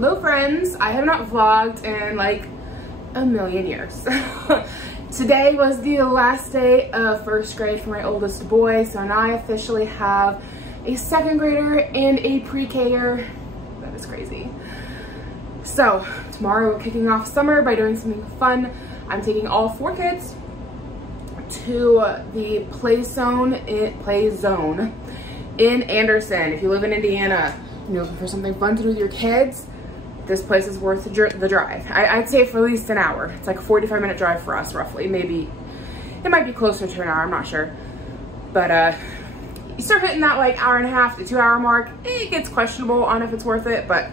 Hello friends, I have not vlogged in like a million years. Today was the last day of first grade for my oldest boy, so now I officially have a second grader and a pre-K-er. That is crazy. So tomorrow we're kicking off summer by doing something fun. I'm taking all 4 kids to the play zone in Anderson. If you live in Indiana and you're looking for something fun to do with your kids, this place is worth the drive. I'd say for at least an hour. It's like a 45-minute drive for us, roughly. Maybe it might be closer to an hour, I'm not sure. But you start hitting that like hour and a half to 2 hour mark, it gets questionable on if it's worth it, but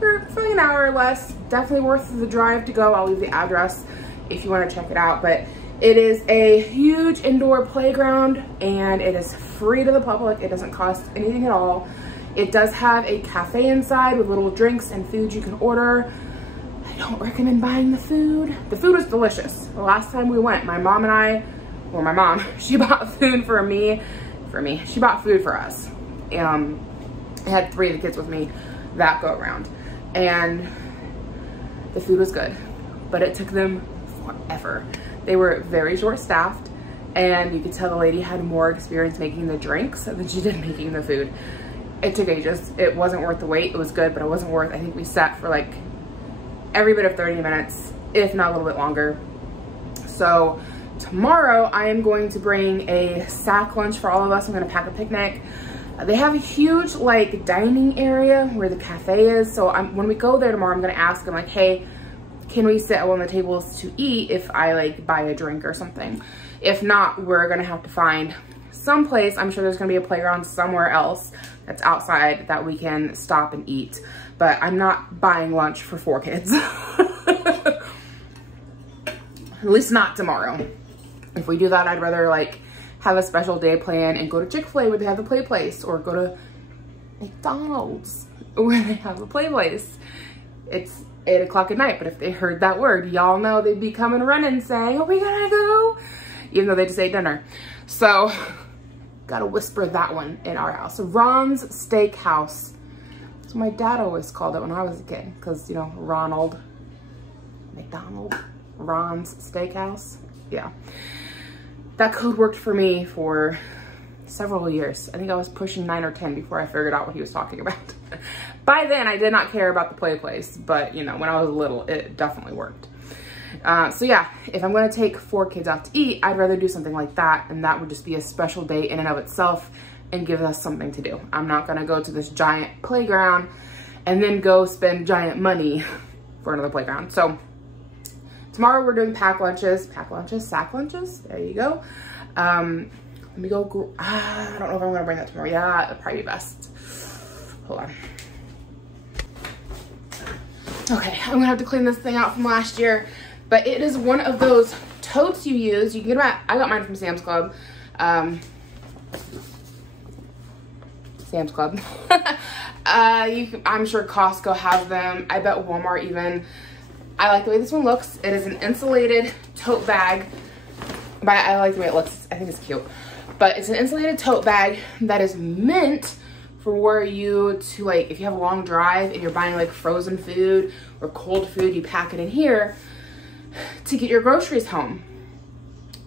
for like an hour or less, definitely worth the drive to go. I'll leave the address if you want to check it out. But it is a huge indoor playground and it is free to the public. It doesn't cost anything at all. It does have a cafe inside with little drinks and food you can order. I don't recommend buying the food. The food was delicious. The last time we went, my mom and I, well, my mom, she bought food for me. She bought food for us. I had 3 of the kids with me that go around. And the food was good, but it took them forever. They were very short-staffed, and you could tell the lady had more experience making the drinks than she did making the food. It took ages. It wasn't worth the wait. It was good, but it wasn't worth, I think we sat for like every bit of 30 minutes, if not a little bit longer. So tomorrow I am going to bring a sack lunch for all of us. I'm gonna pack a picnic. They have a huge like dining area where the cafe is. So when we go there tomorrow, I'm gonna ask them like, hey, can we sit at one of the tables to eat if I like buy a drink or something? If not, we're gonna have to find some place. I'm sure there's gonna be a playground somewhere else that's outside that we can stop and eat. But I'm not buying lunch for 4 kids. At least not tomorrow. If we do that, I'd rather like have a special day plan and go to Chick-fil-A where they have the play place, or go to McDonald's where they have the play place. It's 8 o'clock at night, but if they heard that word, y'all know they'd be coming running saying, are we gonna go? Even though they just ate dinner. So, gotta whisper that one in our house. Ron's Steakhouse. That's what my dad always called it when I was a kid. Because, you know, Ronald McDonald, Ron's Steakhouse. Yeah. That code worked for me for several years. I think I was pushing 9 or 10 before I figured out what he was talking about. By then, I did not care about the play place, but you know, when I was little, it definitely worked. So yeah, if I'm gonna take 4 kids out to eat, I'd rather do something like that, and that would just be a special day in and of itself and give us something to do. I'm not gonna go to this giant playground and then go spend giant money for another playground. So tomorrow we're doing sack lunches, there you go. Let me go, I don't know if I'm gonna bring that tomorrow. Yeah, that'd probably be best. Hold on. Okay, I'm gonna have to clean this thing out from last year, but it is one of those totes you use. You can get them I got mine from Sam's Club. Sam's Club. I'm sure Costco has them. I bet Walmart even. I like the way this one looks. It is an insulated tote bag. But I like the way it looks. I think it's cute. But it's an insulated tote bag that is meant for where you to like, if you have a long drive and you're buying like frozen food or cold food, you pack it in here to get your groceries home.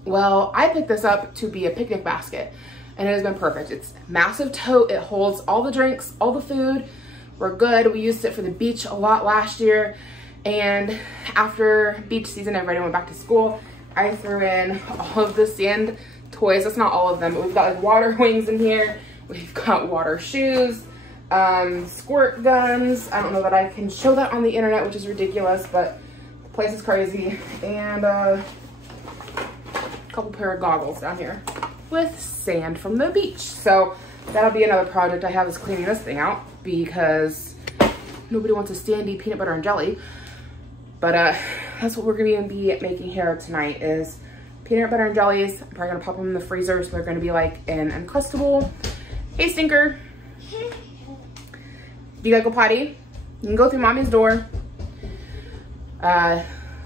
Well, I picked this up to be a picnic basket and it has been perfect. It's a massive tote. It holds all the drinks, all the food. We're good. We used it for the beach a lot last year. And after beach season, everybody went back to school. I threw in all of the sand toys. That's not all of them, but we've got like water wings in here. We've got water shoes, squirt guns. I don't know that I can show that on the internet, which is ridiculous, but the place is crazy. And a couple pair of goggles down here with sand from the beach. So that'll be another project I have, is cleaning this thing out, because nobody wants a sandy peanut butter and jelly. But that's what we're gonna be making here tonight, is peanut butter and jellies. I'm probably gonna pop them in the freezer, so they're gonna be like an Uncrustable. Hey, Stinker. You gotta go potty? You can go through mommy's door.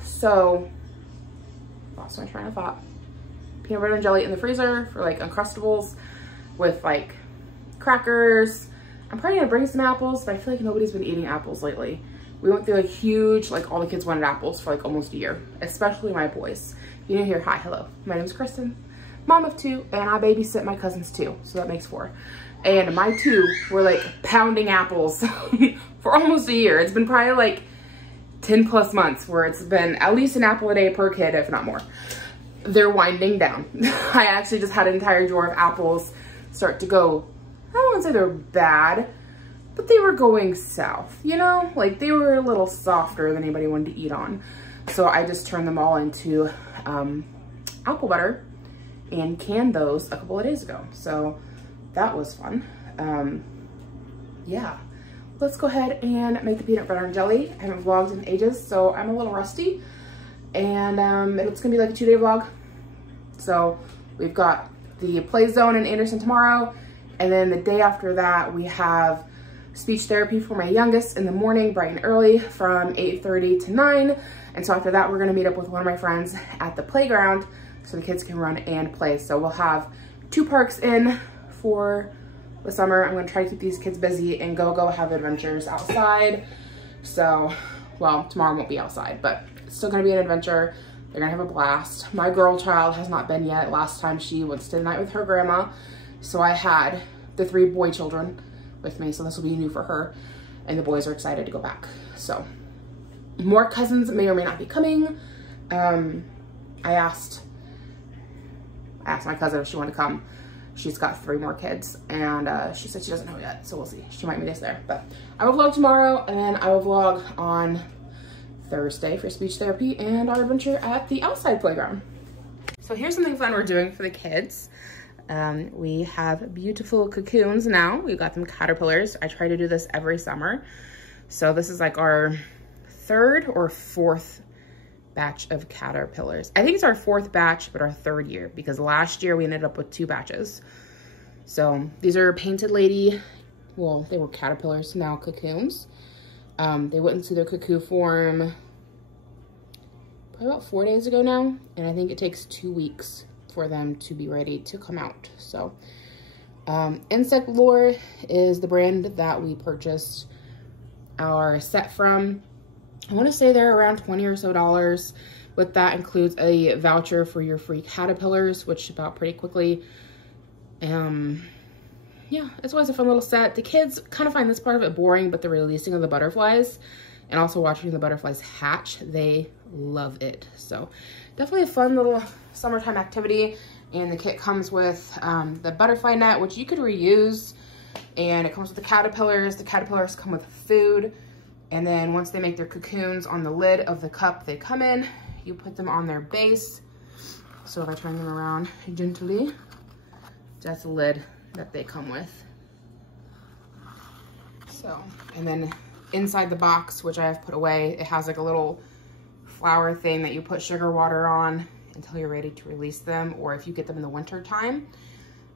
So, lost my train of thought. Peanut butter and jelly in the freezer for like Uncrustables with like crackers. I'm probably gonna bring some apples, but I feel like nobody's been eating apples lately. We went through a huge, like all the kids wanted apples for like almost a year, especially my boys. If you're new here, hi, hello. My name's Cristin, mom of 2, and I babysit my cousins too, so that makes 4. And my 2 were like pounding apples for almost a year. It's been probably like 10 plus months where it's been at least an apple a day per kid, if not more. They're winding down. I actually just had an entire drawer of apples start to go, I don't want to say they're bad, but they were going south, you know? Like they were a little softer than anybody wanted to eat on. So I just turned them all into apple butter and canned those a couple of days ago. So that was fun. Yeah, let's go ahead and make the peanut butter and jelly. I haven't vlogged in ages, so I'm a little rusty. And it's gonna be like a 2-day vlog. So we've got the play zone in Anderson tomorrow. And then the day after that, we have speech therapy for my youngest in the morning, bright and early from 8:30 to 9. And so after that, we're gonna meet up with one of my friends at the playground so the kids can run and play. So we'll have 2 parks in for the summer. I'm gonna try to keep these kids busy and go have adventures outside. So, well, tomorrow won't be outside, but it's still gonna be an adventure. They're gonna have a blast. My girl child has not been yet. Last time she went to stay the night with her grandma. So I had the 3 boy children with me, so this will be new for her. And the boys are excited to go back. So more cousins may or may not be coming. I asked my cousin if she wanted to come. She's got 3 more kids, and she said she doesn't know yet, so we'll see. She might meet us there, but I will vlog tomorrow, and then I will vlog on Thursday for speech therapy and our adventure at the outside playground. So here's something fun we're doing for the kids. We have beautiful cocoons now. We got them caterpillars. I try to do this every summer. So this is like our 3rd or 4th batch of caterpillars. I think it's our 4th batch, but our 3rd year, because last year we ended up with 2 batches. So these are painted lady, well, they were caterpillars, now cocoons. They went into their cocoon form probably about 4 days ago now, and I think it takes 2 weeks for them to be ready to come out. So Insect Lore is the brand that we purchased our set from. I want to say they're around $20 or so. With that includes a voucher for your free caterpillars, which ship out pretty quickly. Yeah, it's always a fun little set. The kids kind of find this part of it boring, but the releasing of the butterflies and also watching the butterflies hatch, they love it. So definitely a fun little summertime activity. And the kit comes with the butterfly net, which you could reuse. And it comes with the caterpillars. The caterpillars come with food. And then once they make their cocoons on the lid of the cup they come in, you put them on their base. So if I turn them around gently, that's the lid that they come with. So, and then inside the box, which I have put away, it has like a little flower thing that you put sugar water on until you're ready to release them, or if you get them in the winter time.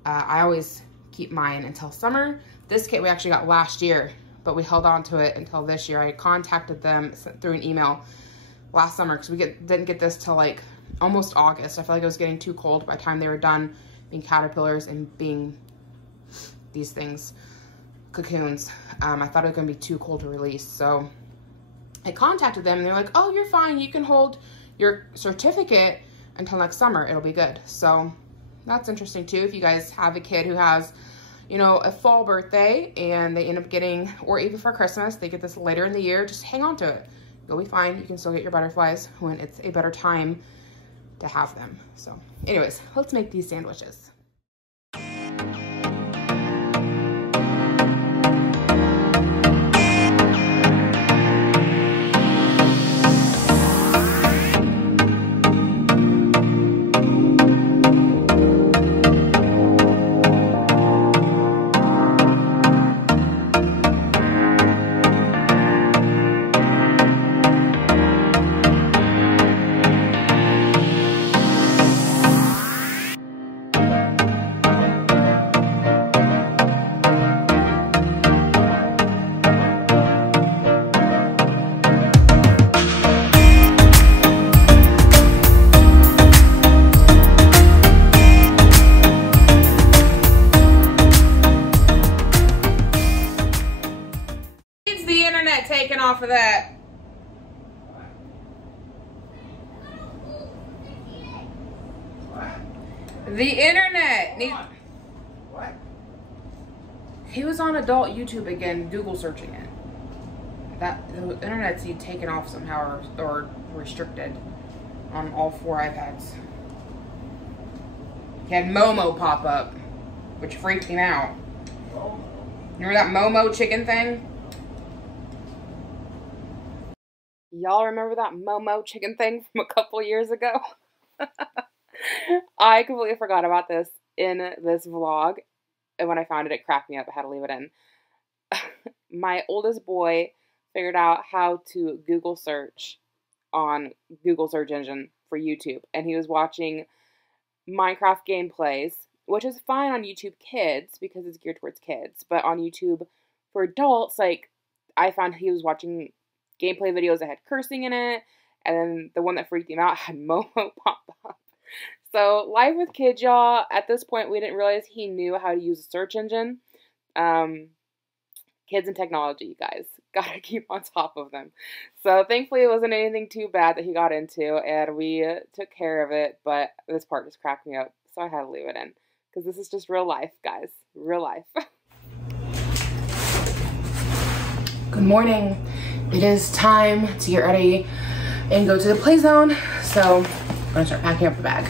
I always keep mine until summer. This kit we actually got last year, but we held on to it until this year. I contacted them through an email last summer because we didn't get this till like almost August. I felt like it was getting too cold by the time they were done being caterpillars and being these things, cocoons. I thought it was gonna be too cold to release. So I contacted them and they're like, oh, you're fine. You can hold your certificate until next summer. It'll be good. So that's interesting too. If you guys have a kid who has, you know, a fall birthday and they end up getting, or even for Christmas, they get this later in the year, just hang on to it. You'll be fine. You can still get your butterflies when it's a better time to have them. So anyways, let's make these sandwiches. taken off of that. The internet. What? He was on adult YouTube again, Google searching it. That the internet's taken off somehow or restricted on all 4 iPads. He had Momo pop up, which freaked him out. Remember that Momo chicken thing? Y'all remember that Momo chicken thing from a couple years ago? I completely forgot about this in this vlog, and when I found it, it cracked me up. I had to leave it in. My oldest boy figured out how to Google search on Google search engine for YouTube, and he was watching Minecraft gameplays, which is fine on YouTube Kids because it's geared towards kids, but on YouTube for adults, like, I found he was watching gameplay videos that had cursing in it, and then the one that freaked him out had Momo pop up. So, life with kids, y'all. At this point, we didn't realize he knew how to use a search engine. Kids and technology, you guys. Gotta keep on top of them. So, thankfully, it wasn't anything too bad that he got into, and we took care of it, but this part just cracked me up, so I had to leave it in. Because this is just real life, guys. Real life. Good morning. It is time to get ready and go to the play zone. So, I'm gonna start packing up the bag.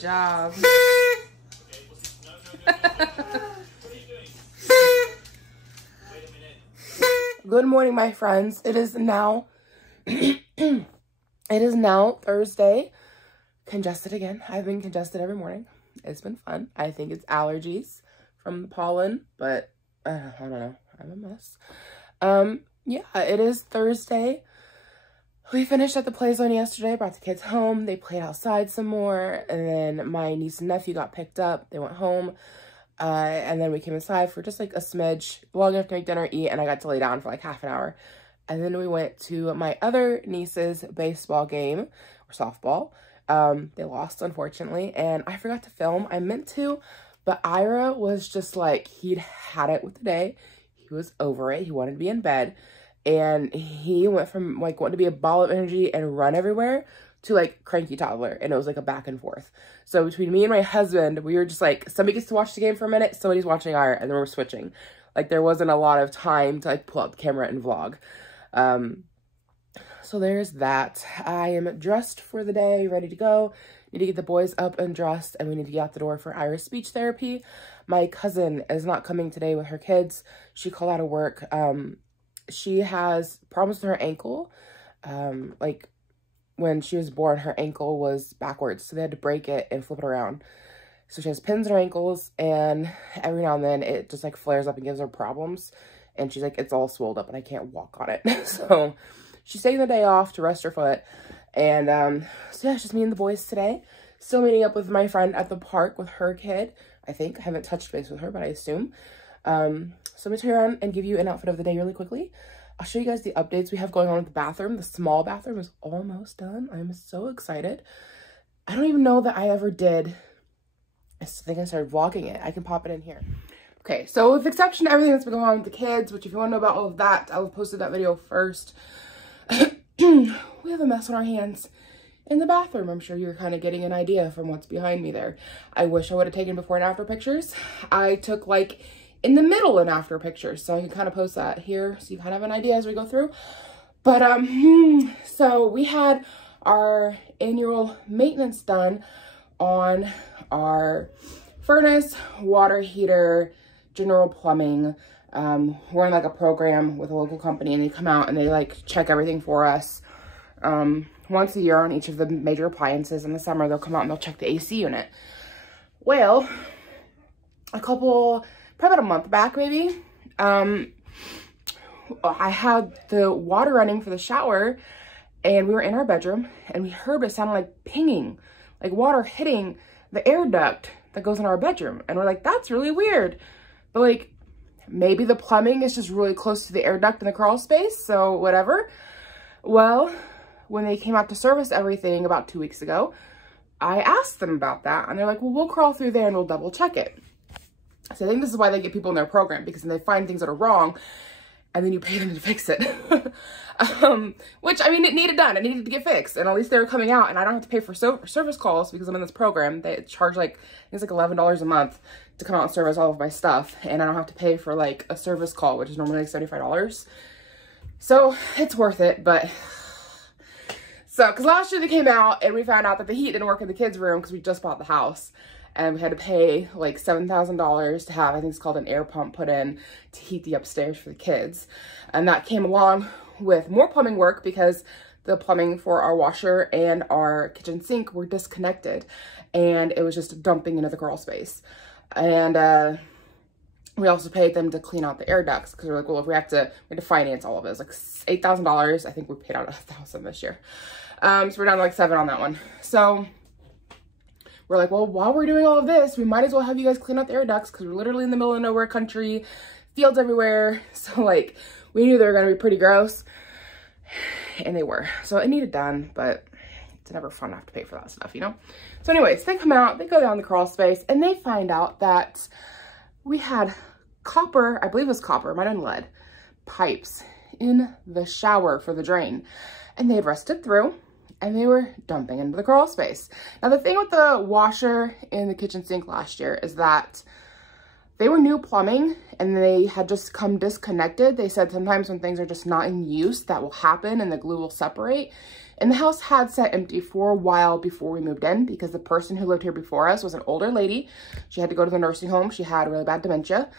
job. Good morning, my friends. It is now Thursday. Congested again. I've been congested every morning. It's been fun. I think it's allergies from the pollen, but I don't know. I'm a mess. Yeah, it is Thursday. We finished at the play zone yesterday, brought the kids home. They played outside some more, and then my niece and nephew got picked up. They went home, and then we came inside for just like a smidge, long enough to make dinner, eat, and I got to lay down for like half an hour. And then we went to my other niece's baseball game, or softball. They lost, unfortunately, and I forgot to film. I meant to, but Ira was just like, he'd had it with the day. He was over it. He wanted to be in bed. And he went from like wanting to be a ball of energy and run everywhere to like cranky toddler. And it was like a back and forth. So between me and my husband, we were just like, somebody gets to watch the game for a minute, somebody's watching Ira, and then we're switching. Like there wasn't a lot of time to like pull out the camera and vlog. So there's that. I am dressed for the day, ready to go. Need to get the boys up and dressed, and we need to get out the door for Ira's speech therapy. My cousin is not coming today with her kids. She called out of work. She has problems with her ankle. Like when she was born, her ankle was backwards, so they had to break it and flip it around. So she has pins in her ankles, and every now and then it just like flares up and gives her problems. And she's like, it's all swelled up and I can't walk on it. So she's taking the day off to rest her foot. And so yeah, it's just me and the boys today. Still meeting up with my friend at the park with her kid. I think I haven't touched base with her, but I assume. So I'm gonna turn around and give you an outfit of the day really quickly. I'll show you guys the updates we have going on with the bathroom. The small bathroom is almost done. I'm so excited. I don't even know that I ever did. I think I started vlogging it. I can pop it in here. Okay, so with exception to everything that's been going on with the kids, which if you want to know about all of that, I'll have posted that video first. We have a mess on our hands in the bathroom. I'm sure you're kind of getting an idea from what's behind me there. I wish I would have taken before and after pictures. I took like in the middle and after pictures, so I can kind of post that here so you kind of have an idea as we go through. But so we had our annual maintenance done on our furnace, water heater, general plumbing. We're in like a program with a local company, and they come out and they like check everything for us once a year on each of the major appliances. In the summer they'll come out and they'll check the AC unit. Well, probably about a month back maybe, I had the water running for the shower, and we were in our bedroom and we heard it sounded like pinging, like water hitting the air duct that goes in our bedroom. And we're like, that's really weird. But like, maybe the plumbing is just really close to the air duct in the crawl space, so whatever. Well, when they came out to service everything about 2 weeks ago, I asked them about that, and they're like, well, we'll crawl through there and we'll double check it. So I think this is why they get people in their program, because then they find things that are wrong and then you pay them to fix it. Which, I mean, it needed done. It needed to get fixed. And at least they were coming out, and I don't have to pay for service calls because I'm in this program. They charge like, I think it's like $11 a month to come out and service all of my stuff. And I don't have to pay for like a service call, which is normally like $75. So it's worth it, but so, because last year they came out and we found out that the heat didn't work in the kids' room because we just bought the house. And we had to pay like $7,000 to have, I think it's called an air pump put in to heat the upstairs for the kids. And that came along with more plumbing work because the plumbing for our washer and our kitchen sink were disconnected. And it was just dumping into the crawl space. And we also paid them to clean out the air ducts because we're like, well, if we have to finance all of it. It's like $8,000. I think we paid out $1,000 this year. So we're down to like $7,000 on that one. So we're like, well, while we're doing all of this, we might as well have you guys clean out the air ducts because we're literally in the middle of nowhere country, fields everywhere. So like, we knew they were going to be pretty gross, and they were. So it needed done, but it's never fun to have to pay for that stuff, you know? So anyways, they come out, they go down the crawl space, and they find out that we had copper, I believe it was copper, might have been lead, pipes in the shower for the drain. And they rusted through, and they were dumping into the crawl space. Now, the thing with the washer and the kitchen sink last year is that they were new plumbing and they had just come disconnected. They said sometimes when things are just not in use, that will happen and the glue will separate. And the house had sat empty for a while before we moved in because the person who lived here before us was an older lady. She had to go to the nursing home. She had really bad dementia.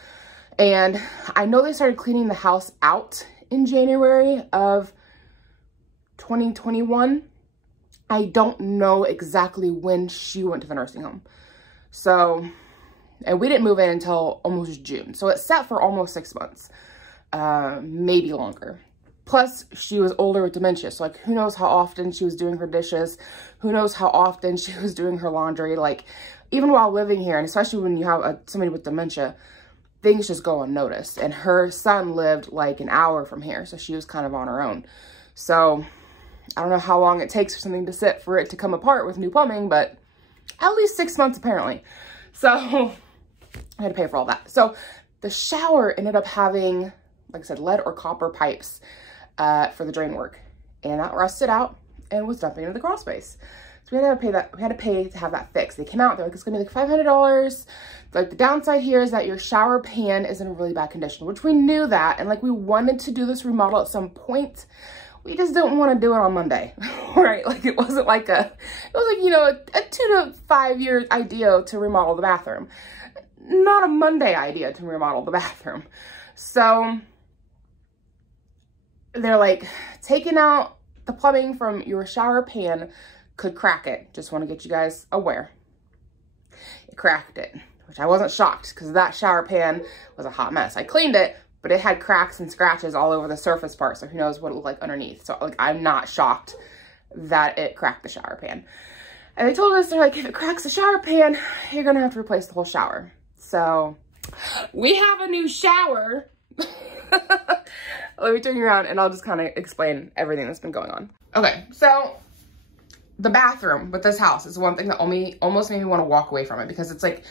And I know they started cleaning the house out in January of 2021. I don't know exactly when she went to the nursing home. So, and we didn't move in until almost June. So it sat for almost 6 months, maybe longer. Plus, she was older with dementia. So, like, who knows how often she was doing her dishes? Who knows how often she was doing her laundry? Like, even while living here, and especially when you have somebody with dementia, things just go unnoticed. And her son lived like an hour from here. So she was kind of on her own. So I don't know how long it takes for something to sit for it to come apart with new plumbing, but at least 6 months apparently. So I had to pay for all that. So the shower ended up having, like I said, lead or copper pipes for the drain work. And that rusted out and was dumping into the crawl space. So we had to pay that. We had to pay to have that fixed. They came out, they're like, it's gonna be like $500. Like, the downside here is that your shower pan is in a really bad condition, which we knew that. And like, we wanted to do this remodel at some point. We just didn't want to do it on Monday, right? Like, it wasn't like it was like, you know, a 2 to 5 year idea to remodel the bathroom. Not a Monday idea to remodel the bathroom. So they're like, taking out the plumbing from your shower pan could crack it. Just want to get you guys aware. It cracked it, which I wasn't shocked because that shower pan was a hot mess. I cleaned it, but it had cracks and scratches all over the surface part. So who knows what it looked like underneath. So like, I'm not shocked that it cracked the shower pan. And they told us, they're like, if it cracks the shower pan, you're going to have to replace the whole shower. So we have a new shower. Let me turn you around and I'll just kind of explain everything that's been going on. Okay, so the bathroom with this house is one thing that almost made me want to walk away from it because it's like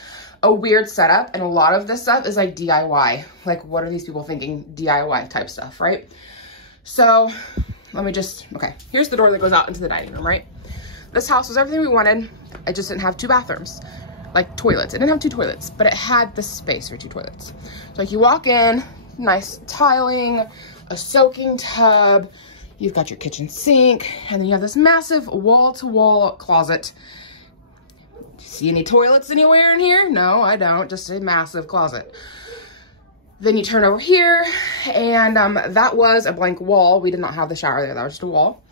a weird setup, and a lot of this stuff is like DIY. Like, what are these people thinking? DIY type stuff, right? So let me just, okay, here's the door that goes out into the dining room, right? This house was everything we wanted. I just didn't have 2 bathrooms, like toilets. It didn't have 2 toilets, but it had the space for 2 toilets. So like, you walk in, nice tiling, a soaking tub, you've got your kitchen sink, and then you have this massive wall-to-wall closet. See any toilets anywhere in here? No, I don't, just a massive closet. Then you turn over here, and that was a blank wall. We did not have the shower there, that was just a wall.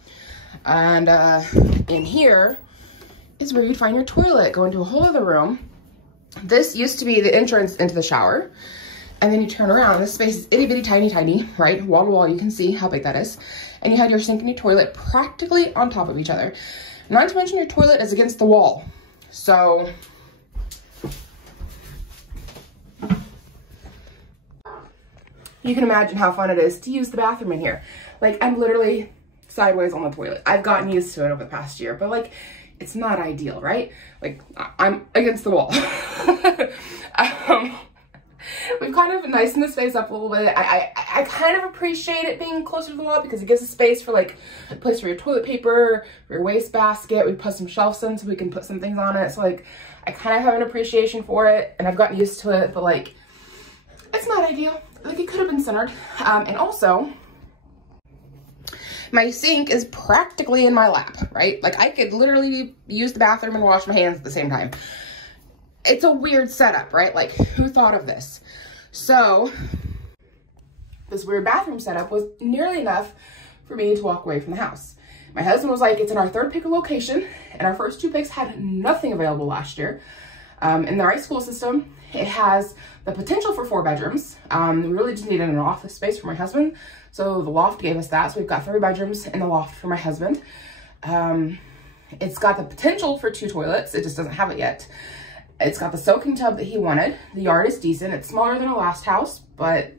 And in here is where you'd find your toilet, go into a whole other room. This used to be the entrance into the shower. And then you turn around, this space is itty bitty tiny, right? Wall to wall, you can see how big that is. And you had your sink and your toilet practically on top of each other. Not to mention your toilet is against the wall. So you can imagine how fun it is to use the bathroom in here. Like, I'm literally sideways on the toilet. I've gotten used to it over the past year, but like, it's not ideal, right? Like, I'm against the wall. We've kind of nicened the space up a little bit. I kind of appreciate it being closer to the wall because it gives a space for like a place for your toilet paper, for your wastebasket. We put some shelves in so we can put some things on it. So like, I kind of have an appreciation for it and I've gotten used to it, but like, it's not ideal. Like, it could have been centered. And also, my sink is practically in my lap, right? Like, I could literally use the bathroom and wash my hands at the same time. It's a weird setup, right? Like, who thought of this? So this weird bathroom setup was nearly enough for me to walk away from the house. My husband was like, it's in our 3rd pick of location, and our first 2 picks had nothing available last year. In the right school system, it has the potential for 4 bedrooms. We really just needed an office space for my husband. So the loft gave us that. So we've got 3 bedrooms in the loft for my husband. It's got the potential for 2 toilets. It just doesn't have it yet. It's got the soaking tub that he wanted. The yard is decent. It's smaller than our last house, but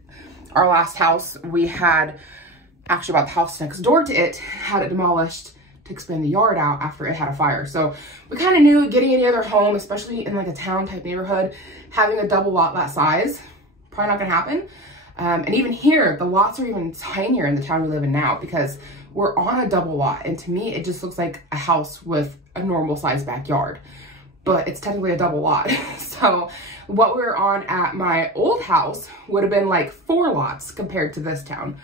our last house, we had actually bought the house next door to it, had it demolished to expand the yard out after it had a fire. So we kind of knew getting any other home, especially in like a town type neighborhood, having a double lot that size, probably not gonna happen. And even here, the lots are even tinier in the town we live in now because we're on a double lot. And to me, it just looks like a house with a normal sized backyard, but it's technically a double lot. So what we were on at my old house would have been like 4 lots compared to this town.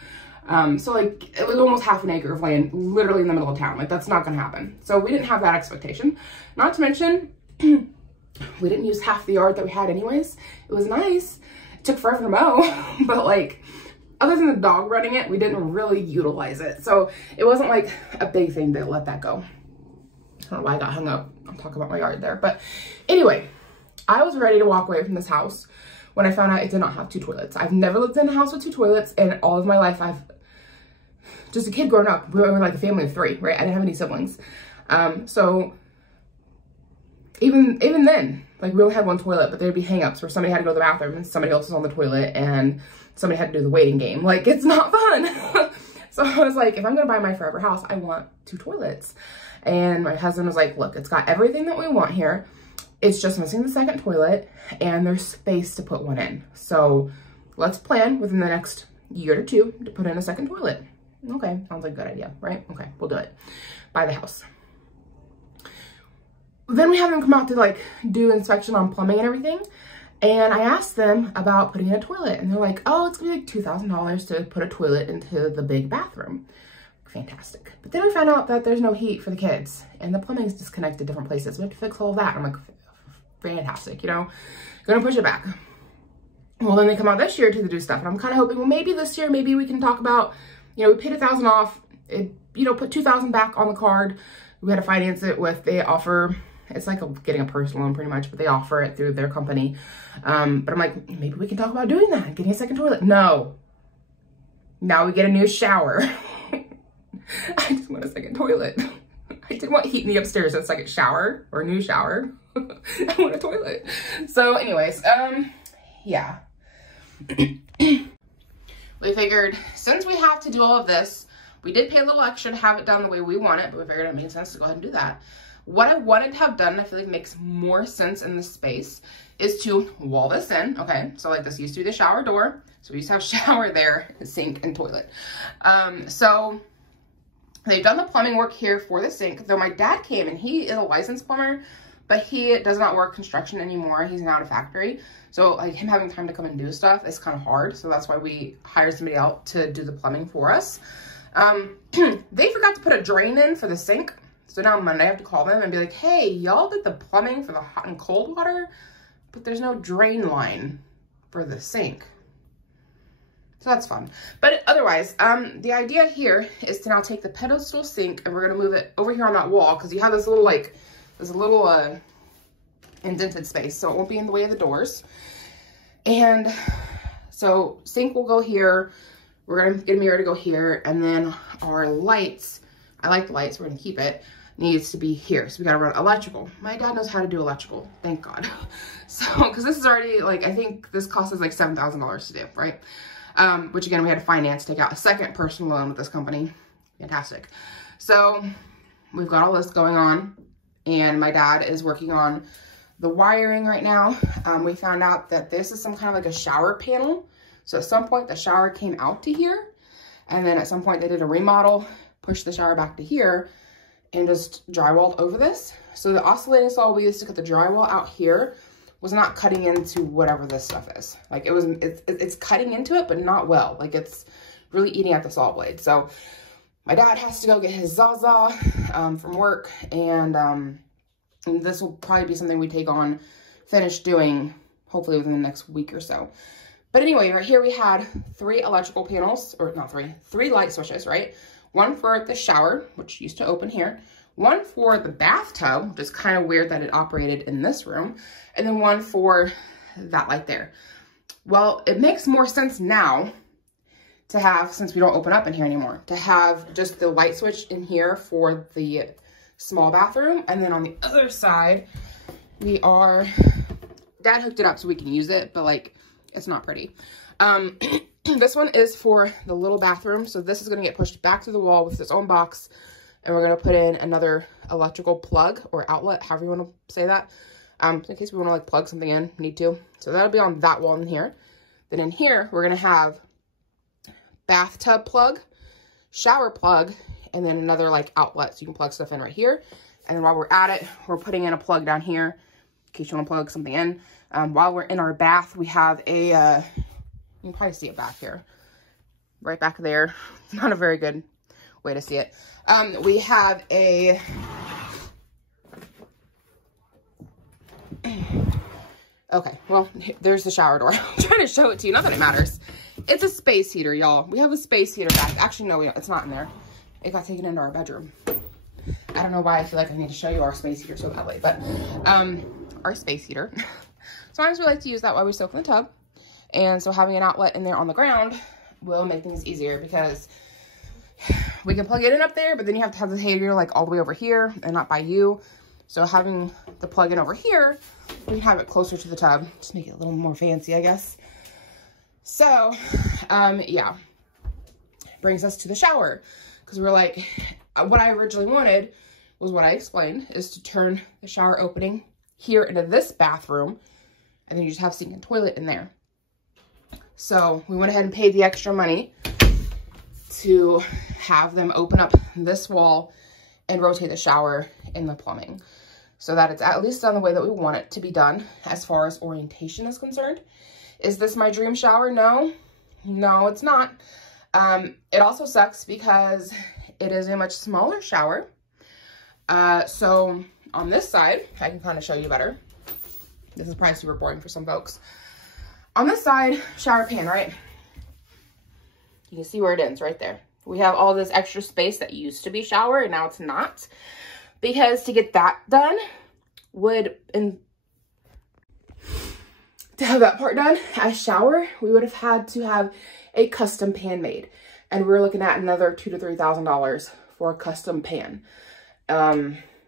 So like it was almost half an acre of land literally in the middle of town. Like that's not gonna happen. So we didn't have that expectation. Not to mention, we didn't use half the yard that we had anyways. It was nice. It took forever to mow, but like other than the dog running it, we didn't really utilize it. So it wasn't like a big thing to let that go. I don't know why I got hung up. I'm talking about my yard there. But anyway, I was ready to walk away from this house when I found out it did not have 2 toilets. I've never lived in a house with 2 toilets, and all of my life I've just a kid growing up. We were like a family of 3, right? I didn't have any siblings. So even then, like we only had 1 toilet, but there'd be hang-ups where somebody had to go to the bathroom and somebody else was on the toilet and somebody had to do the waiting game. Like it's not fun. So I was like, if I'm gonna buy my forever house, I want 2 toilets. And my husband was like, look, it's got everything that we want here. It's just missing the 2nd toilet and there's space to put 1 in. So let's plan within the next year or 2 to put in a 2nd toilet. Okay, sounds like a good idea, right? Okay, we'll do it. Buy the house. Then we have them come out to like do inspection on plumbing and everything. And I asked them about putting in a toilet and they're like, oh, it's gonna be like $2,000 to put a toilet into the big bathroom. Fantastic. But then we found out that there's no heat for the kids and the plumbing's disconnected different places. We have to fix all of that. I'm like, fantastic, you know, gonna push it back. Well, then they come out this year to do stuff and I'm kind of hoping, well, maybe this year, maybe we can talk about, you know, we paid $1,000 off, it, you know, put $2,000 back on the card. We had to finance it with, they offer, it's like getting a personal loan pretty much, but they offer it through their company. But I'm like, maybe we can talk about doing that, getting a 2nd toilet. No, now we get a new shower. I just want a 2nd toilet. I didn't want heat in the upstairs, a 2nd shower or a new shower. I want a toilet. So anyways, yeah. We figured since we have to do all of this, we did pay a little extra to have it done the way we want it, but we figured it made sense to go ahead and do that. What I wanted to have done, I feel like makes more sense in this space, is to wall this in, okay? So like this used to be the shower door. So we used to have shower there, sink and toilet. So they've done the plumbing work here for the sink, though my dad came and he is a licensed plumber, but he does not work construction anymore. He's now at a factory. So like him having time to come and do stuff is kind of hard. So that's why we hired somebody out to do the plumbing for us. They forgot to put a drain in for the sink. So now Monday I have to call them and be like, hey, y'all did the plumbing for the hot and cold water, but there's no drain line for the sink. So that's fun. But otherwise, the idea here is to now take the pedestal sink and we're gonna move it over here on that wall because you have this little like, there's a little indented space, so it won't be in the way of the doors. And so sink will go here. We're gonna get a mirror to go here, and then our lights, I like the lights, we're gonna keep it, needs to be here. So we gotta run electrical. My dad knows how to do electrical, thank God. So, cause this is already like, I think this cost us like $7,000 to do, right? Which again, we had to finance, take out a 2nd personal loan with this company. Fantastic. So we've got all this going on and my dad is working on the wiring right now. We found out that this is some kind of like a shower panel. So at some point the shower came out to here and then at some point they did a remodel, pushed the shower back to here and just drywalled over this. So the oscillating saw we used to cut the drywall out here was not cutting into whatever this stuff is. Like it's cutting into it, but not well. Like it's really eating at the saw blade. So my dad has to go get his Zaza from work and this will probably be something we take on, finish doing hopefully within the next week or so. But anyway, right here we had 3 electrical panels, or not 3 light switches, right? One for the shower, which used to open here. One for the bathtub, which is kind of weird that it operated in this room. And then one for that light there. Well, it makes more sense now to have, since we don't open up in here anymore, to have just the light switch in here for the small bathroom. And then on the other side, Dad hooked it up so we can use it, but like, it's not pretty. This one is for the little bathroom. So this is going to get pushed back to the wall with its own box. And we're going to put in another electrical plug or outlet, however you want to say that. In case we want to like plug something in, need to. So that'll be on that wall in here. Then in here, we're going to have bathtub plug, shower plug, and then another like outlet. So you can plug stuff in right here. And then while we're at it, we're putting in a plug down here in case you want to plug something in. While we're in our bath, we have a, you can probably see it back here. right back there. It's not a very good way to see it. We have a, okay, well, there's the shower door. I'm trying to show it to you, not that it matters. It's a space heater, y'all. We have a space heater back. Actually, no, it's not in there. It got taken into our bedroom. I don't know why I feel like I need to show you our space heater so badly, but our space heater. Sometimes we like to use that while we soak in the tub. And so having an outlet in there on the ground will make things easier because we can plug it in up there, but then you have to have the heater like all the way over here and not by you. So having the plug in over here, we can have it closer to the tub. Just make it a little more fancy, I guess. So, yeah, brings us to the shower because we're like, what I originally wanted was what I explained is to turn the shower opening here into this bathroom and then you just have sink and toilet in there. So we went ahead and paid the extra money to have them open up this wall and rotate the shower in the plumbing so that it's at least done the way that we want it to be done as far as orientation is concerned. Is this my dream shower? No, it's not. It also sucks because it is a much smaller shower. So on this side, I can kind of show you better. This is probably super boring for some folks. On this side, shower pan, right? You can see where it ends right there. We have all this extra space that used to be shower and now it's not. Because to get that done to have that part done as shower, we would have had to have a custom pan made. And we're looking at another $2,000 to $3,000 for a custom pan,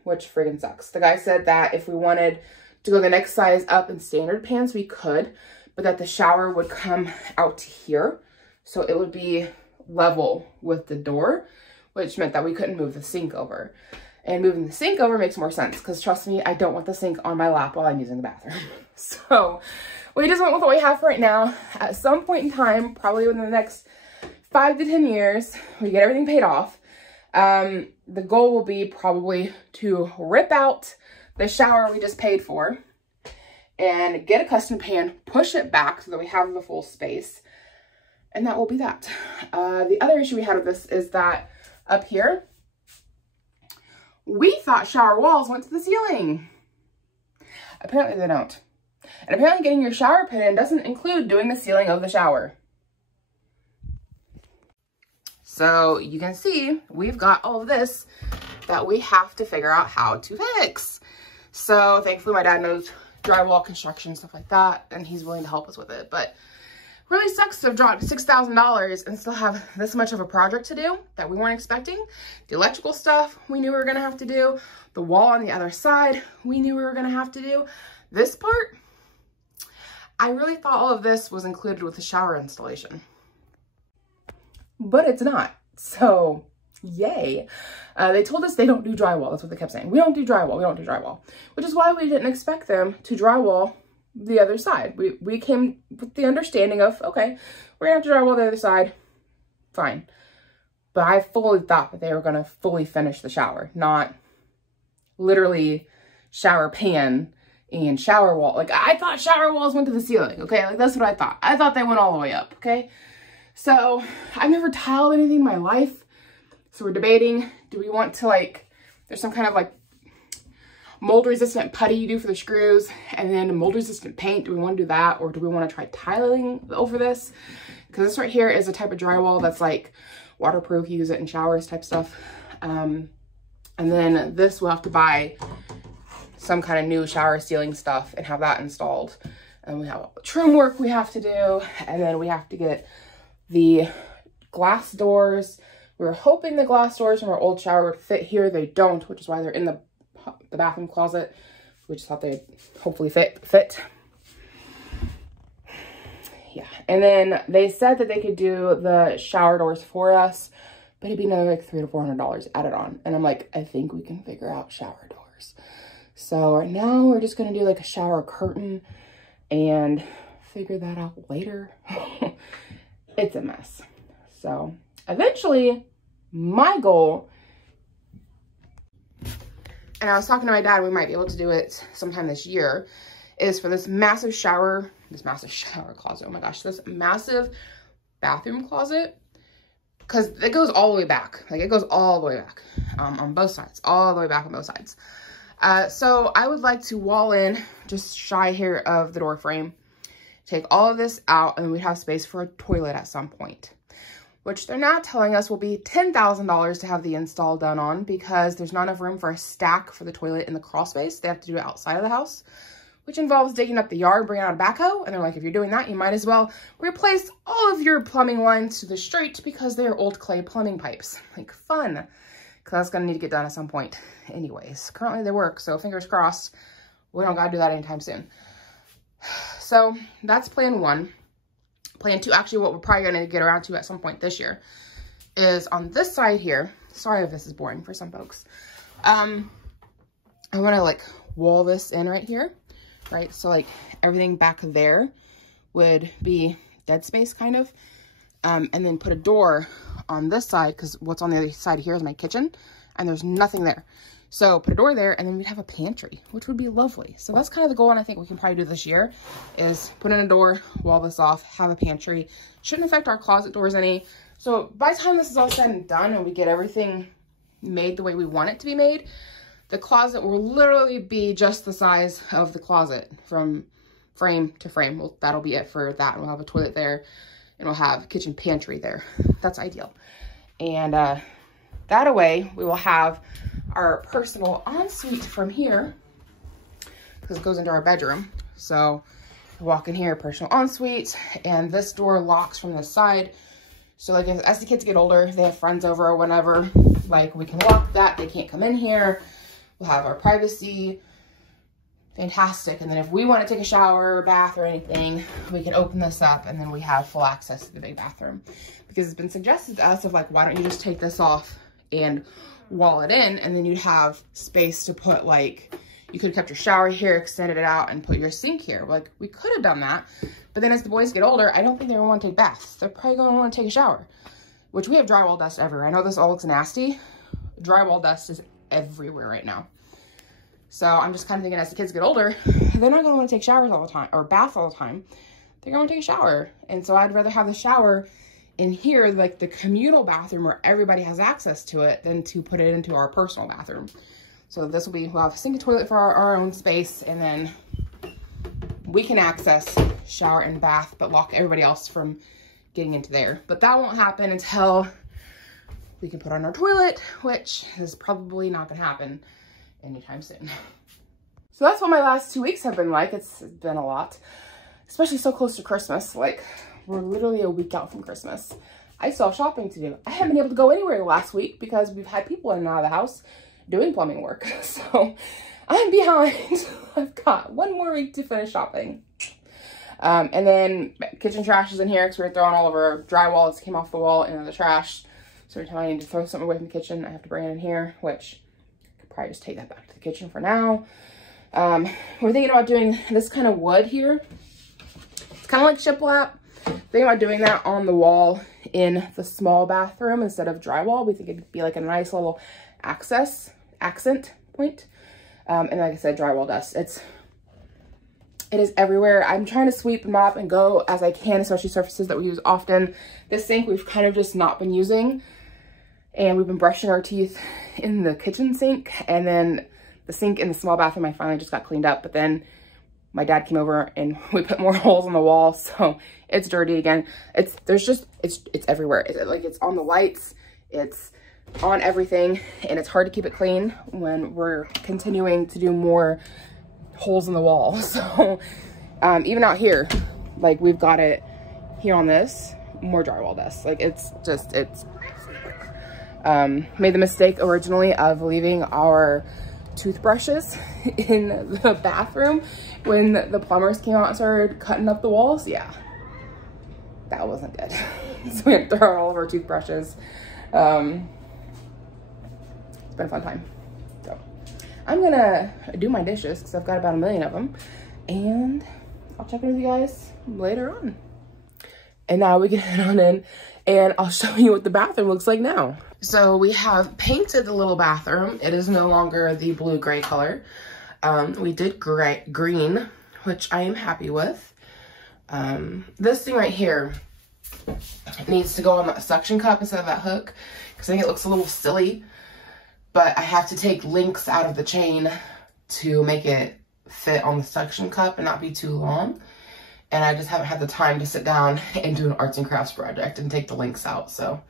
which friggin' sucks. The guy said that if we wanted to go the next size up in standard pans, we could, but that the shower would come out to here. So it would be level with the door, which meant that we couldn't move the sink over. And moving the sink over makes more sense because trust me, I don't want the sink on my lap while I'm using the bathroom. So we just went with what we have for right now. At some point in time, probably within the next 5 to 10 years, we get everything paid off. The goal will be probably to rip out the shower we just paid for and get a custom pan, push it back so that we have the full space. And that will be that. The other issue we had with this is that up here, we thought shower walls went to the ceiling. Apparently they don't. And apparently getting your shower put in doesn't include doing the ceiling of the shower. So you can see we've got all of this that we have to figure out how to fix. So thankfully my dad knows drywall construction, stuff like that, and he's willing to help us with it. But really sucks to have dropped $6,000 and still have this much of a project to do that we weren't expecting. The electrical stuff we knew we were gonna have to do. The wall on the other side we knew we were gonna have to do. This part, I really thought all of this was included with the shower installation. But it's not, so yay. They told us they don't do drywall, that's what they kept saying. We don't do drywall, we don't do drywall. Which is why we didn't expect them to drywall the other side. We came with the understanding of, okay, we're gonna have to drywall the other side, fine. But I fully thought that they were gonna fully finish the shower, not literally shower pan and shower wall. Like I thought shower walls went to the ceiling, okay? Like that's what I thought. I thought they went all the way up, okay? So I've never tiled anything in my life. So we're debating, do we want to like, there's some kind of like mold resistant putty you do for the screws and then mold resistant paint. Do we want to do that or do we want to try tiling over this? Because this right here is a type of drywall that's like waterproof, you use it in showers type stuff. And then this we'll have to buy some kind of new shower ceiling stuff and have that installed. And we have all the trim work we have to do. And then we have to get the glass doors. We were hoping the glass doors from our old shower would fit here. They don't, which is why they're in the bathroom closet. We just thought they'd hopefully fit. Yeah, and then they said that they could do the shower doors for us, but it'd be another like $300 to $400 added on. And I'm like, I think we can figure out shower doors. So right now we're just gonna do like a shower curtain and figure that out later. It's a mess. So eventually my goal, and I was talking to my dad, we might be able to do it sometime this year, is for this massive shower closet, oh my gosh, this massive bathroom closet because it goes all the way back. Like it goes all the way back on both sides, all the way back on both sides. So I would like to wall in just shy here of the door frame, take all of this out, and we'd have space for a toilet at some point, which they're now telling us will be $10,000 to have the install done on, because there's not enough room for a stack for the toilet in the crawl space. They have to do it outside of the house, which involves digging up the yard, bringing out a backhoe. And they're like, if you're doing that, you might as well replace all of your plumbing lines to the street because they're old clay plumbing pipes. Like, fun, because that's gonna need to get done at some point anyways. Currently they work, so fingers crossed, we don't gotta do that anytime soon. So that's plan one. Plan two, actually what we're probably gonna get around to at some point this year, is on this side here. Sorry if this is boring for some folks. I wanna like wall this in right here, right? So like everything back there would be dead space kind of. And then put a door on this side, because what's on the other side here is my kitchen and there's nothing there. So put a door there, and then we'd have a pantry, which would be lovely. So that's kind of the goal, and I think we can probably do this year, is put in a door, wall this off, have a pantry. Shouldn't affect our closet doors any. So by the time this is all said and done and we get everything made the way we want it to be made, the closet will literally be just the size of the closet from frame to frame. Well, that'll be it for that. And we'll have a toilet there, and we'll have a kitchen pantry there. That's ideal. And that way we will have our personal ensuite from here, because it goes into our bedroom. So walk in here, personal ensuite, and this door locks from this side. So like as the kids get older, they have friends over or whatever, like we can lock that, they can't come in here. We'll have our privacy. Fantastic. And then if we want to take a shower or bath or anything, we can open this up, and then we have full access to the big bathroom. Because it's been suggested to us of like, why don't you just take this off and wall it in, and then you'd have space to put, like, you could have kept your shower here, extended it out, and put your sink here. Like, we could have done that, but then as the boys get older, I don't think they're gonna want to take baths. They're probably gonna want to take a shower, which we have drywall dust everywhere. I know this all looks nasty. Drywall dust is everywhere right now. So I'm just kind of thinking, as the kids get older, they're not gonna want to take showers all the time, or bath all the time. They're gonna take a shower. And so I'd rather have the shower in here, like the communal bathroom where everybody has access to it, than to put it into our personal bathroom. So this will be, we'll have a sink and toilet for our own space, and then we can access shower and bath, but lock everybody else from getting into there. But that won't happen until we can put on our toilet, which is probably not gonna happen anytime soon. So that's what my last 2 weeks have been like. It's been a lot, especially so close to Christmas. Like, we're literally a week out from Christmas. I still have shopping to do. I haven't been able to go anywhere last week because we've had people in and out of the house doing plumbing work. So I'm behind. I've got 1 more week to finish shopping. And then kitchen trash is in here because we're throwing all of our drywall that came off the wall into the trash. So every time I need to throw something away from the kitchen, I have to bring it in here, which I could probably just take that back to the kitchen for now. We're thinking about doing this kind of wood here. It's kind of like shiplap. Thinking about doing that on the wall in the small bathroom instead of drywall. We think it'd be like a nice little accent point. And like I said, drywall dust. It is everywhere. I'm trying to sweep and mop and go as I can, especially surfaces that we use often. This sink we've kind of just not been using, and we've been brushing our teeth in the kitchen sink, and then the sink in the small bathroom I finally just got cleaned up, but then my dad came over and we put more holes in the wall, so it's dirty again. It's everywhere. It's on the lights, it's on everything, and it's hard to keep it clean when we're continuing to do more holes in the wall. So even out here, like, we've got it here on this, more drywall dust. Like, it's made the mistake originally of leaving our toothbrushes in the bathroom when the plumbers came out and started cutting up the walls. Yeah, that wasn't good. So we had to throw all of our toothbrushes. It's been a fun time. So I'm gonna do my dishes because I've got about 1 million of them, and I'll check in with you guys later on. And now we can head on in and I'll show you what the bathroom looks like now. So we have painted the little bathroom. It is no longer the blue-gray color. We did green, which I am happy with. This thing right here needs to go on that suction cup instead of that hook, because I think it looks a little silly. But I have to take links out of the chain to make it fit on the suction cup and not be too long. And I just haven't had the time to sit down and do an arts and crafts project and take the links out. So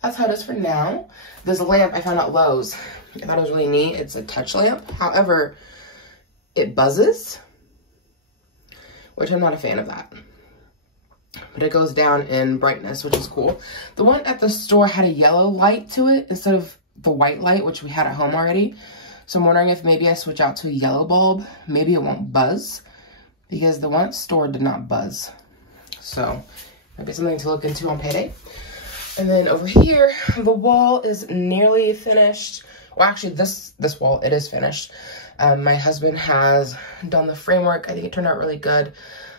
that's how it is for now. There's a lamp I found at Lowe's. I thought it was really neat. It's a touch lamp. However, it buzzes, which I'm not a fan of that. But it goes down in brightness, which is cool. The one at the store had a yellow light to it instead of the white light, which we had at home already. So I'm wondering if maybe I switch out to a yellow bulb, maybe it won't buzz, because the one at the store did not buzz. So maybe something to look into on payday. And then over here, the wall is nearly finished. Well, actually, this wall, it is finished. My husband has done the framework. I think it turned out really good.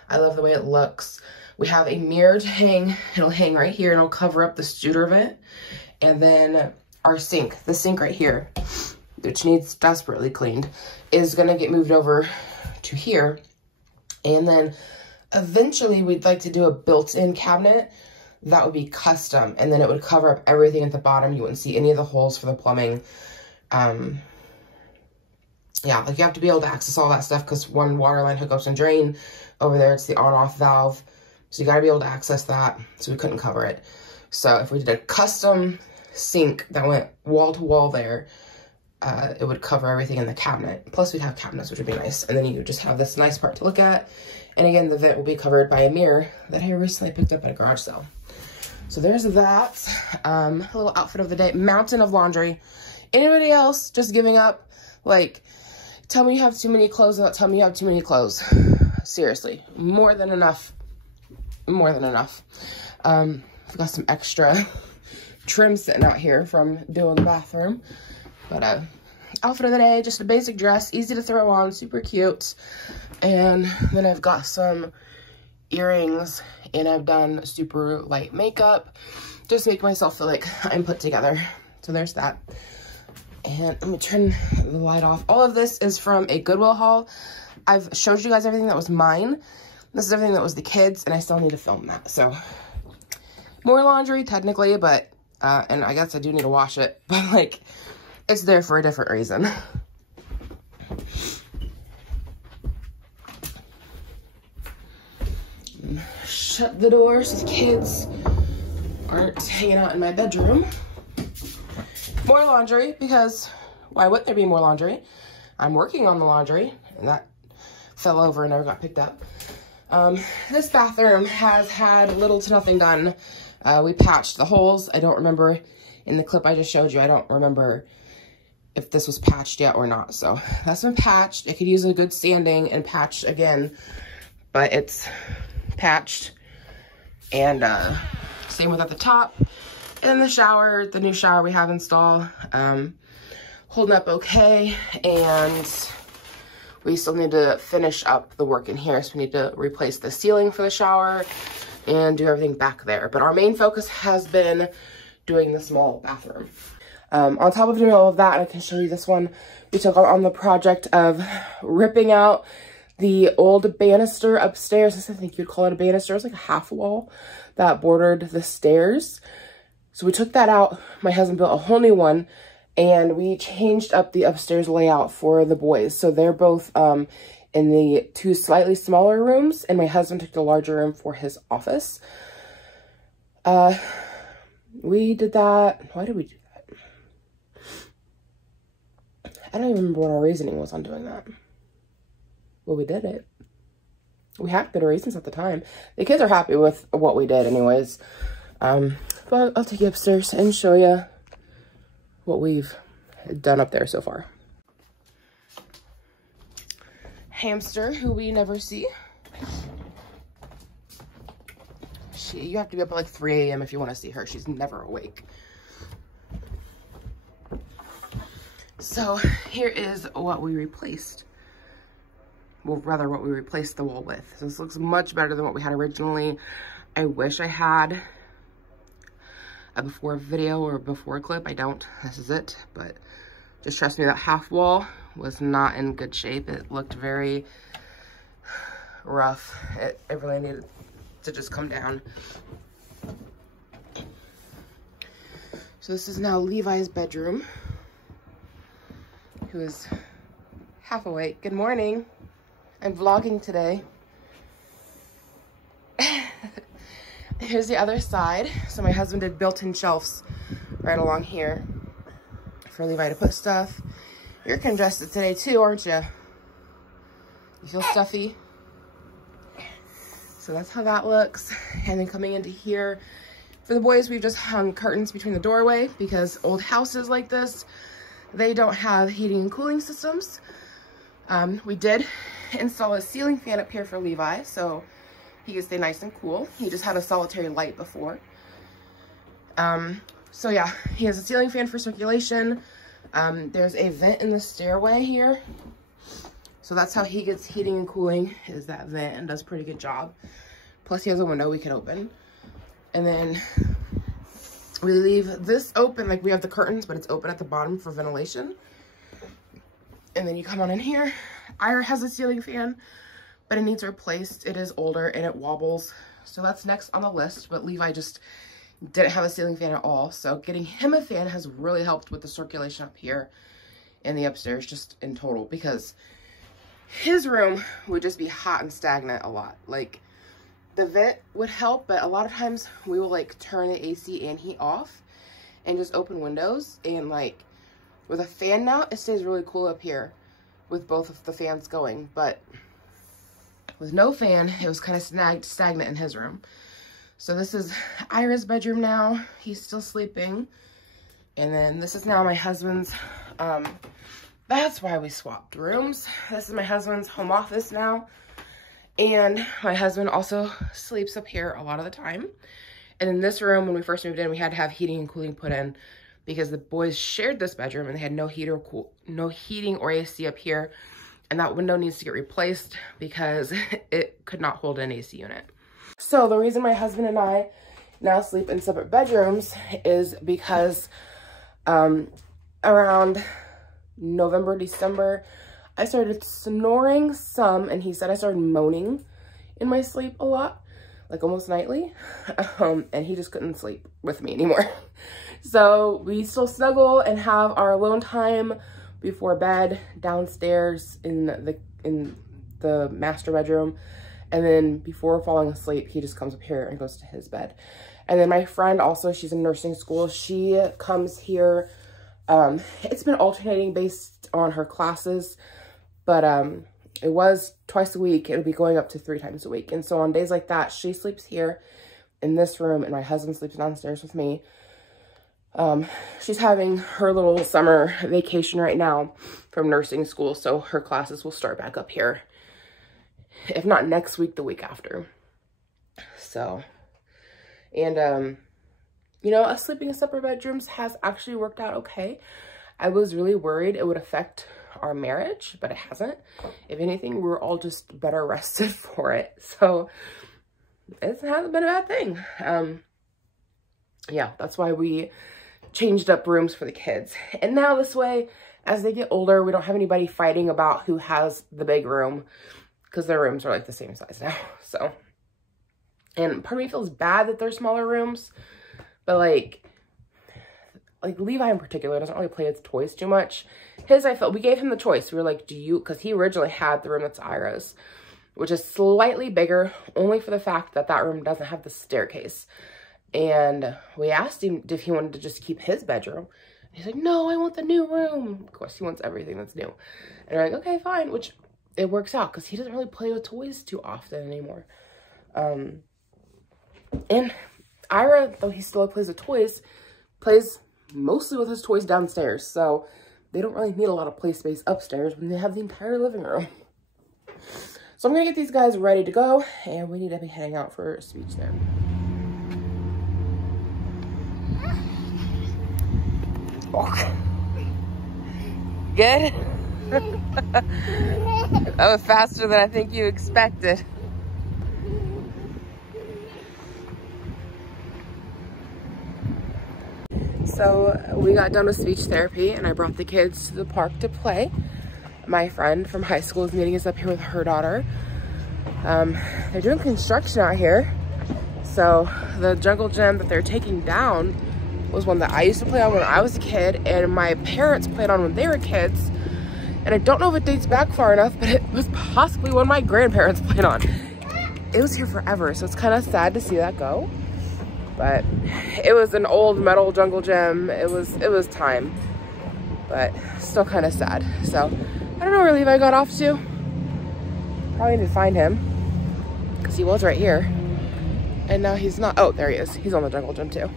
I love the way it looks. We have a mirror to hang. It'll hang right here and it'll cover up the Studer vent. And then our sink, the sink right here, which needs desperately cleaned, is gonna get moved over to here. And then eventually we'd like to do a built-in cabinet that would be custom, and then it would cover up everything at the bottom. You wouldn't see any of the holes for the plumbing. Yeah, like you have to be able to access all that stuff because one water line hookups and drain. Over there, it's the on-off valve. So you gotta be able to access that. So we couldn't cover it. So if we did a custom sink that went wall to wall there, it would cover everything in the cabinet. Plus we'd have cabinets, which would be nice. And then you just have this nice part to look at. And again, the vent will be covered by a mirror that I recently picked up at a garage sale. So there's that. A little outfit of the day, mountain of laundry. Anybody else just giving up? Like, tell me you have too many clothes without telling me you have too many clothes. Seriously, more than enough. More than enough. We've got some extra trim sitting out here from doing the bathroom. But outfit of the day, just a basic dress, easy to throw on, super cute. And then I've got some earrings and I've done super light makeup. Just to make myself feel like I'm put together. So there's that. And let me turn the light off. All of this is from a Goodwill haul. I've showed you guys everything that was mine. This is everything that was the kids, and I still need to film that. So more laundry technically, but, and I guess I do need to wash it, but like, it's there for a different reason. Shut the door so the kids aren't hanging out in my bedroom. More laundry, because why wouldn't there be more laundry? I'm working on the laundry, and that fell over and never got picked up. This bathroom has had little to nothing done. We patched the holes. I don't remember, in the clip I just showed you, I don't remember if this was patched yet or not. So that's been patched. It could use a good sanding and patch again, but it's patched. And same with at the top. And the shower, the new shower we have installed, holding up okay. And we still need to finish up the work in here. So we need to replace the ceiling for the shower and do everything back there. But our main focus has been doing the small bathroom. On top of doing all of that, I can show you this one. We took on the project of ripping out the old banister upstairs. I think you'd call it a banister. It was like a half wall that bordered the stairs. So we took that out. My husband built a whole new one, and we changed up the upstairs layout for the boys. So they're both in the two slightly smaller rooms, and my husband took the larger room for his office. We did that. Why did we do that? I don't even remember what our reasoning was on doing that. Well, we did it. We had good reasons at the time. The kids are happy with what we did anyways. But I'll take you upstairs and show you what we've done up there so far. Hamster, who we never see. You have to be up at like 3 a.m. if you want to see her. She's never awake. So here is what we replaced. Well, rather what we replaced the wall with. So this looks much better than what we had originally. I wish I had a before video or a before clip. I don't. This is it. But just trust me, that half wall was not in good shape. It looked very rough. It really needed to just come down. So this is now Levi's bedroom, who is half awake. Good morning. I'm vlogging today. Here's the other side. So my husband did built-in shelves right along here for Levi to put stuff. You're congested today too, aren't you? You feel stuffy? So that's how that looks. And then coming into here, for the boys, we've just hung curtains between the doorway because old houses like this, they don't have heating and cooling systems. We did install a ceiling fan up here for Levi, so he can stay nice and cool. He just had a solitary light before. So yeah, he has a ceiling fan for circulation. There's a vent in the stairway here. So that's how he gets heating and cooling, is that vent, and does a pretty good job. Plus he has a window we can open. And then we leave this open, like we have the curtains, but it's open at the bottom for ventilation. And then you come on in here. Ira has a ceiling fan, but it needs replaced. It is older and it wobbles. So that's next on the list, but Levi just didn't have a ceiling fan at all. So getting him a fan has really helped with the circulation up here and the upstairs, just in total, because his room would just be hot and stagnant a lot. Like, the vent would help, but a lot of times we will like turn the AC and heat off and just open windows. And like with a fan now, it stays really cool up here with both of the fans going. But with no fan, it was kind of stagnant in his room. So this is Ira's bedroom now. He's still sleeping. And then this is now my husband's. That's why we swapped rooms. This is my husband's home office now. And my husband also sleeps up here a lot of the time. And in this room, when we first moved in, we had to have heating and cooling put in because the boys shared this bedroom and they had no heating or AC up here. And that window needs to get replaced because it could not hold an AC unit. So the reason my husband and I now sleep in separate bedrooms is because around November, December, I started snoring some, and he said I started moaning in my sleep a lot, like almost nightly, and he just couldn't sleep with me anymore. So we still snuggle and have our alone time before bed downstairs in the master bedroom, and then before falling asleep, he just comes up here and goes to his bed. And then my friend also, she's in nursing school, she comes here. It's been alternating based on her classes, but it was twice a week. It would be going up to 3 times a week. And so on days like that, she sleeps here in this room and my husband sleeps downstairs with me. She's having her little summer vacation right now from nursing school, so her classes will start back up here. If not next week, the week after. So, and you know, us sleeping in separate bedrooms has actually worked out okay. I was really worried it would affect our marriage, but it hasn't. If anything, we're all just better rested for it. So it hasn't been a bad thing. Yeah, that's why we changed up rooms for the kids. And now this way, as they get older, we don't have anybody fighting about who has the big room because their rooms are like the same size now. So, and part of me feels bad that they're smaller rooms, but like Levi in particular doesn't really play with toys too much. His, I felt, we gave him the choice. We were like, because he originally had the room that's Ira's, which is slightly bigger, only for the fact that that room doesn't have the staircase. And we asked him if he wanted to just keep his bedroom. He's like, no, I want the new room. Of course, he wants everything that's new. And we're like, okay, fine, which it works out because he doesn't really play with toys too often anymore. And Ira, though he still plays with toys, plays mostly with his toys downstairs. So they don't really need a lot of play space upstairs when they have the entire living room. So I'm going to get these guys ready to go, and we need to be heading out for speech therapy. Oh. Good? That was faster than I think you expected. So we got done with speech therapy and I brought the kids to the park to play. My friend from high school is meeting us up here with her daughter. They're doing construction out here. So the jungle gym that they're taking down was one that I used to play on when I was a kid, and my parents played on when they were kids. And I don't know if it dates back far enough, but it was possibly one my grandparents played on. It was here forever, so it's kind of sad to see that go. But it was an old metal jungle gym. It was time, but still kind of sad. So I don't know where Levi got off to. Probably need to find him, because he was right here. And now he's not. Oh, there he is. He's on the jungle gym too.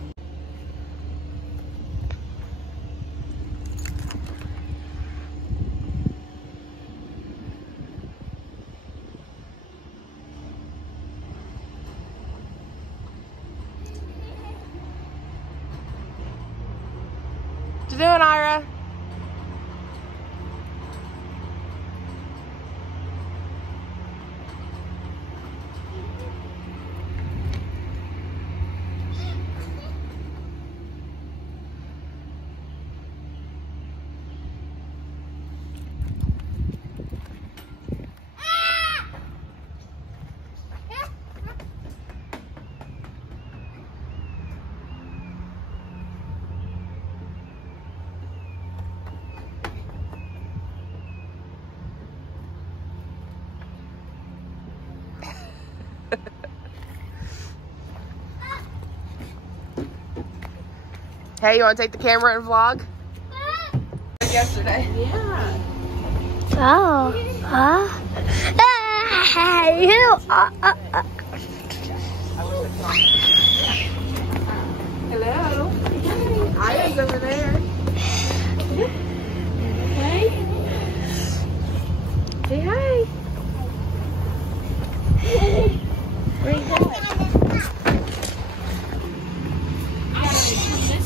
What you doing, Ira? Hey, you want to take the camera and vlog? Like yesterday. Yeah. Oh. Hello. Aya's over there. Hey. Say hi. Where you going?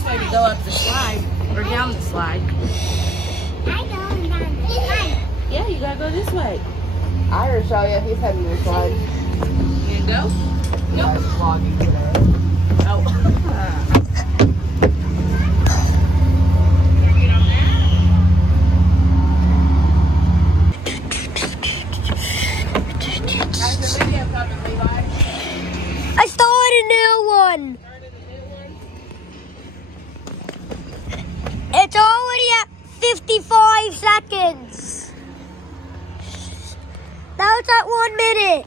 To go up the slide or down the slide. I go down the slide. Yeah, you gotta go this way. Ira show you. He's heading to the slide. You go? Nope. I'm vlogging today. Oh. How's the video coming, Levi? I started a new one. It's already at 55 seconds. Now it's at 1 minute.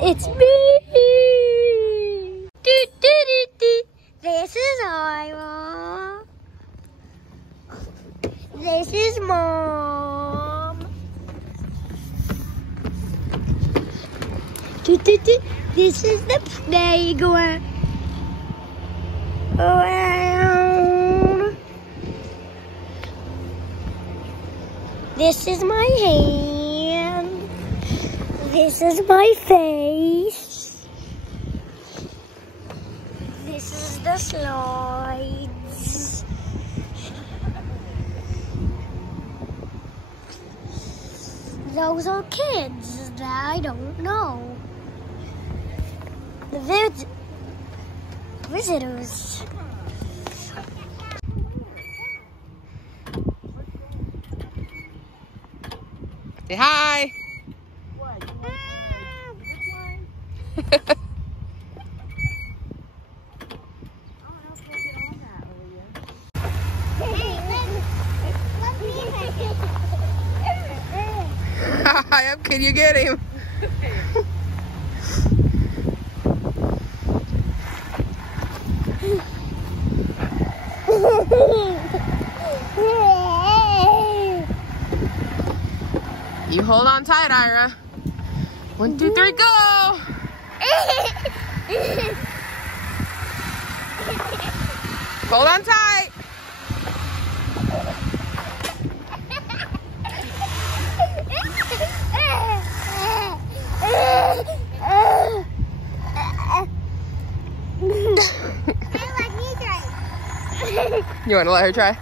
It's me. This is Ira. This is Mom. This is the playground. This is my hand. This is my face. This is the slides. Those are kids that I don't know. The visitors. Say hi. Hi, can you get him? You hold on tight, Ira. 1, 2, 3, go! Hold on tight. I like You want to let her try?